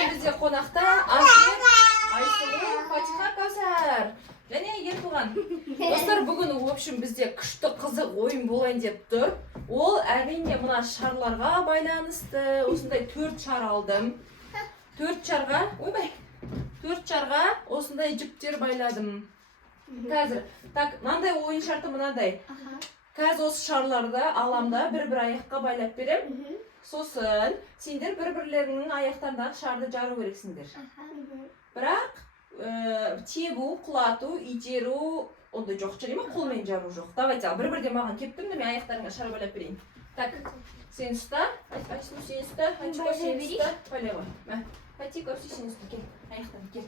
бүгін бізде қонақта Ахмет, Айсұлу, Фатиха, Кәусар. Және Ертуған. Достар, бүгін в общем бізде күшті қызық ойын болайын деп тұр. Ол әрине мына шарларға байланысты. Осындай 4 шар алдым. 4 шарға, ойбай. 4 шарға осындай жіптер байладым. Қазір, так, мынандай ойын шарты мынандай. Қазір осы шарларды аламда бір-бір аяққа байлап берем. Сосын, сендер бір-бірлерінің аяқтарындағы шарды жару керексіңдер. Бірақ, тебу, құлату, итеру, ондай жоқ жарайма, қолмен жару жоқ. Давайте, бір-бірде маған кептім, мен аяқтарыңа шар байлап берейін. Так, сен ұста, Айсұлу сен ұста, Фатиха сен ұста, байлай ғой. Фатиха сен ұста, кел, аяқтарын кел.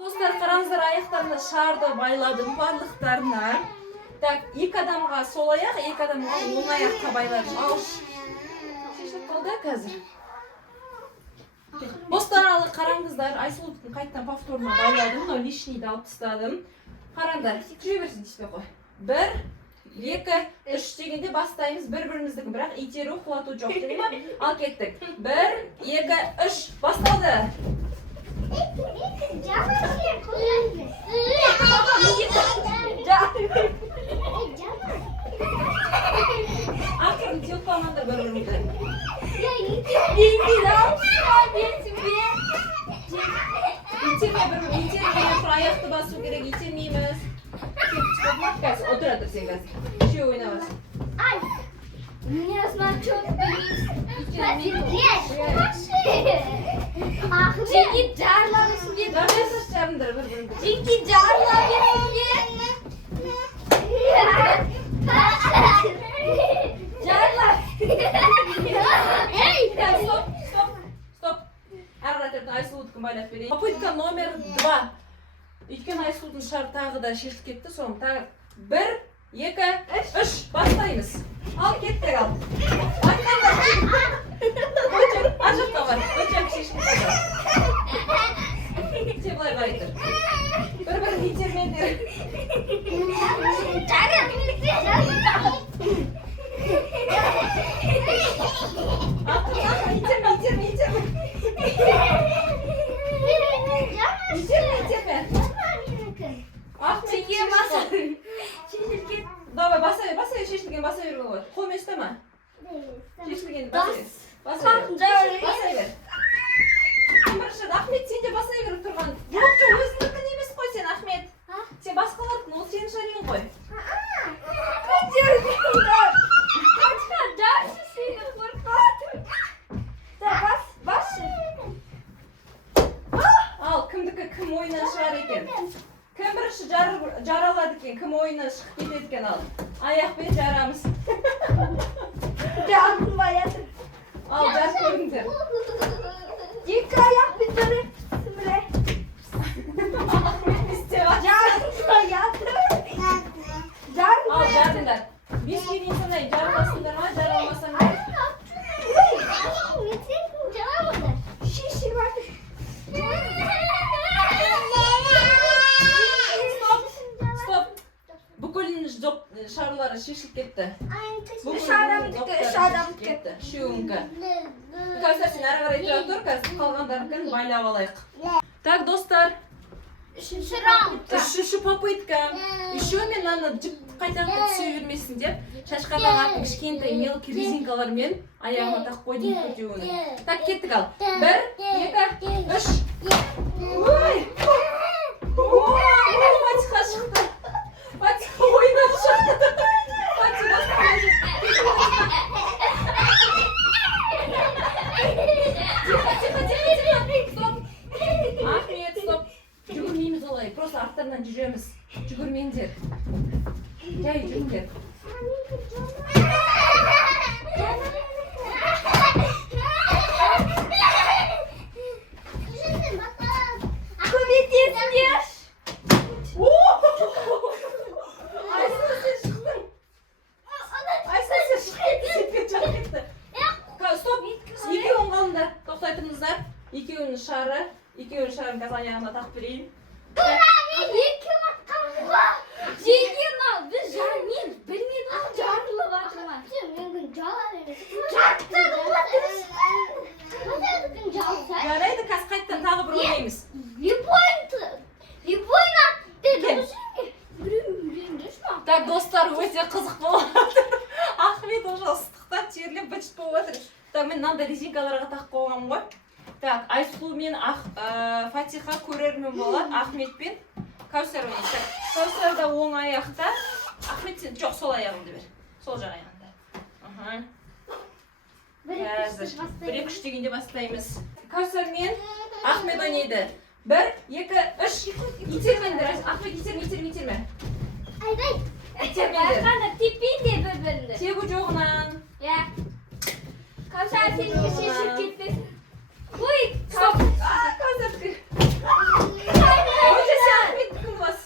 Достар, қараңыздар, аяқтарына шарды байладым барлықтарына. Так, 2 адамға сол аяқ, 2 адамға оң аяққа байладым. Ал, шешіліп қалды қазір. Достар, қараңыздар, Айсұлудің қайттан повторына байладым, но лишнийді алып тастадым. Қараңдар, жүре берсін теспей қой. 1, 2, 3 дегенде бастаймыз бір-біріміздікі, бірақ итеру, құлату жоқ дейді ма? Ал кеттік. 1, 2, 3, басталды. Ақырын теуіп қалмаңдар бір-бірімді. Итермей аяқты басу керек, итермейміз. Отыр сен қазір. Үшеу ойнамасын. Мне смотрю, Жеки жарлар үстінде. Жарайсыз жарыңдар бір-бірімді. Жеки жарлар үстінде. Жарлар. Стоп. Әрі Айсұлудың байлап берейін. Попытка номер 2. Өйткені Айсұлудың шары тағы да шешіліп кетті. Соң тағы 1, 2, 3 бастаймыз. Ал кеттік ал. Ажыққа бар. Өтек шешіліп қалды. Сен былай қарай тұр. Бір-бірін итермендер. Давай, баса бер, шешілген баса бер ғой. Қолмен ұстама. Шешілген баса бер. Бірінші, Ахмет, сен де баса бер тұрған. Жоқ, өзіңдікін емес қой сен, Ахмет. Сен басқалардың, ол сенің шарың ғой. Ал, кімдікі кім ойынан шығар екен? Кім бірінші жаралады екен, кім ойынан шығып кетеді екен ал. Аяқпен жарамыз. Жарым баятыр. Ал, жар көріңдер. 2 аяқпен жарып бірі. Жарым баятыр. Ал, жарыңдар. 5-ке дейін санай, жарыласыңдар ма, жаралмасаңдар? Шарлары шешіліп кетті. Үш адам кетті. Үшеуіңкі. Қазір сен әрі қарай тұра тұр, қазір қалғандарын байлап алайық. Так, достар. Үшінші попытка. Еще мен аны қайтадан түсе бермесін деп, шашқабағатын кішкентай мелкий резинкалармен аяғыма тақ қойдым көтеуіне. Так, кеттік ал. 1, 2, 3. Ой! Фатиха шықты. Фатиха ойнап шықты. Ахмет, стоп. Жүгірмейміз олай, просто арттарынан жүреміз. Жүгірмеңдер. Жай жүріңдер. екеуін шығарып қазір аяғына тағып берейін. Жеңген біз жармен білмейді жарылып жатыр ма? Мүмкін жалар емес. Жарайды, қазір қайттан тағы бір ойнаймыз. Любойны атты дұрысың. Біреуін дұрысма. Так, достар, өте қызық болып жатыр. Ахмет уже ыстықта терлеп быт-шыт болып жатыр. Так, мен мынандай резинкаларға тағып қойғанмын ғой. Так, Айсұлу мен Фатиха көрермен болады, Ахмет пен Кәусар ойнайды. Так, Кәусар да оң аяқта. Ахмет сен жоқ, сол аяғыңды бер. Сол жақ аяғыңды. Қазір 1-2-3 дегенде бастаймыз. Кәусар мен Ахмет ойнайды. 1, 2, 3. Итермеңдер. Ахмет итерме. Айдай. Итермеңдер. Қандай теппейін де бір-біріңді. Тебу жоғынан. Я. Кәусар сен шешіп кетпесін. Ой, Стоп. Кәусардікі. Өте сен Ахметтікін бас.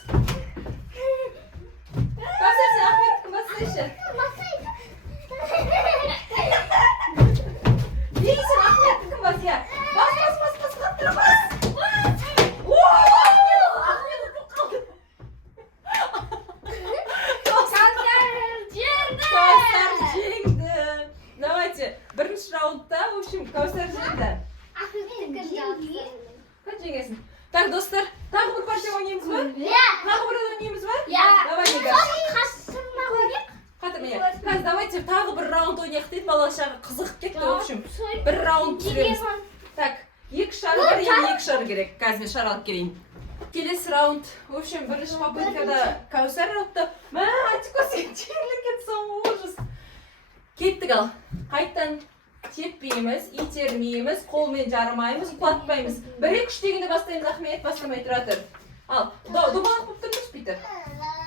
Кәусар сен Ахметтікін бассайшы. Дейсің Ахметтікін бас, я. Бас, қаттыра бас. Ахмет ұтып қалды. Кәусар жеңді. Давайте, бірінші раундта, в общем, Кәусар жеңді. Қанша жеңесің? Так, достар, тағы бір партия ойнаймыз ба? Тағы бір ойнаймыз ба? Давай, нега. Қатыр мені. Қазір давайте тағы бір раунд ойнайық дейді, балашағы қызық кетті, в общем. Бір раунд түсіреміз. Так, 2 шар бар, енді 2 шар керек. Қазір мен шар алып келейін. Келесі раунд. В общем, бірінші попыткада Кәусар ұтты. Мә, Атико, сен терлік кетсің, ужас. Кеттік ал. Қайттан теппейміз, итермейміз, қолмен жармаймыз, құлатпаймыз. 1-2-3 дегенде бастаймыз, Ахмет, бастамай тұра тұр. Ал, добалық болып тұрмыз, Питер.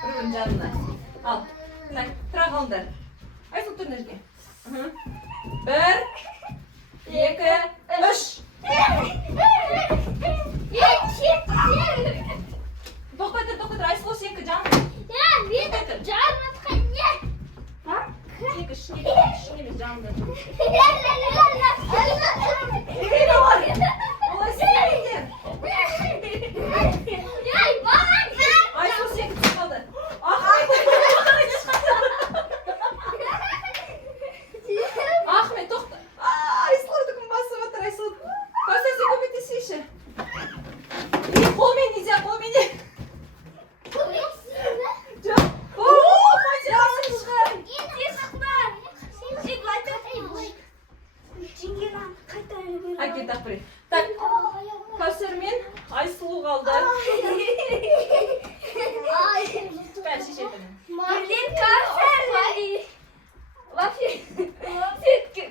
Бір-бірін жанына. Ал, так, тұра қалыңдар. Айсыл тұр нәрге. 1, 2, 3. Тоқтатыр, Айсыл, сенікі жаның. Сенікі ішіне емес жаныңды. Олай сенбеңдер. Айсыл, сенікі түсіп қалды. Ахмет, тоқта. Айсылдың басы батыр, Айсыл. Кәусар, сен көмектесейші. Қолмен нельзя, қолмен не. Жоқ. Фатихасын шығар. Әке тақпыры. Так, Кәусар мен Айсылу қалды. Бәрі шешетінің. Блин, Кәусар. Вообще, сетки.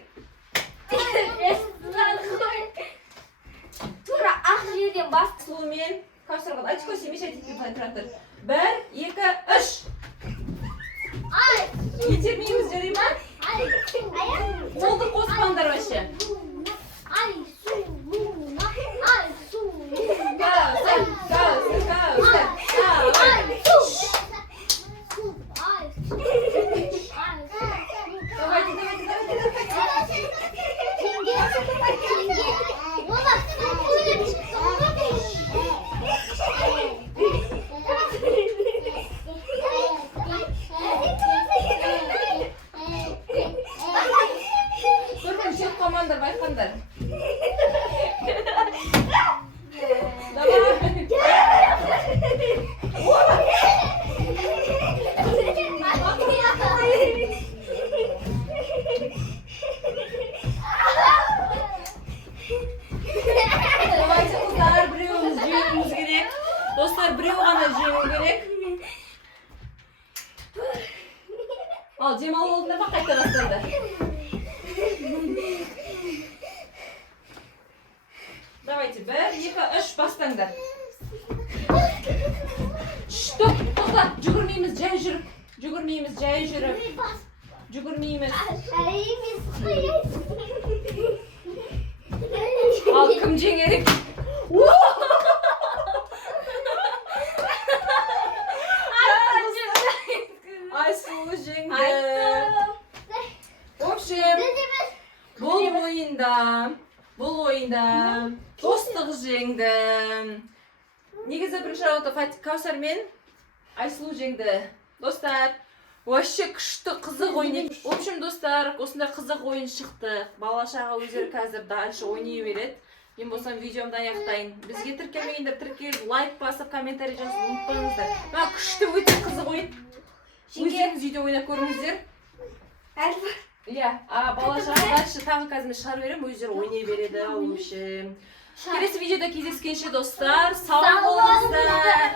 Тура ақ жерден бас. Айсылу мен Кәусар қалды. Айтшы көсем, еш айтып тұра тұр. 1, 2, 3. Итермейміз, жарай ма? Қолды қоспаңдар вообще. Командар, байқандар. Давай. Давайте, қыздар, біреуіміз жеңуіміз керек. Достар, біреу ғана жеңу керек. Ал, демал олдыңдар ма қайта бастарды? Давайте, 1, 2, 3 бастаңдар. Стоп, тоқта, жүгірмейміз, жай жүріп. Жүгірмейміз, жай жүріп. Жүгірмейміз. Ал, кім жеңерек? Айсұлу жеңді. В общем, бұл ойында Бұл ойында достық жеңді. Негізі бірінші раунда Каусар мен Айсұлу жеңді. Достар, вообще күшті қызық ойнайды. В общем, достар, осындай қызық ойын шықты. Бала-шаға өздері қазір дальше ойнай береді. Мен болсам видеомды аяқтайын. Бізге тіркелмегендер тіркеліп, лайк басып, комментарий жазып ұмытпаңыздар. Күшті өте қызық ойын. Өздеріңіз үйде ойнап көріңіздер. Иә, бала-шаға дальше тағы қазір шығарып беремін, өздері ойнай береді. В общем, келесі видеода кездескенше достар, сау болыңыздар.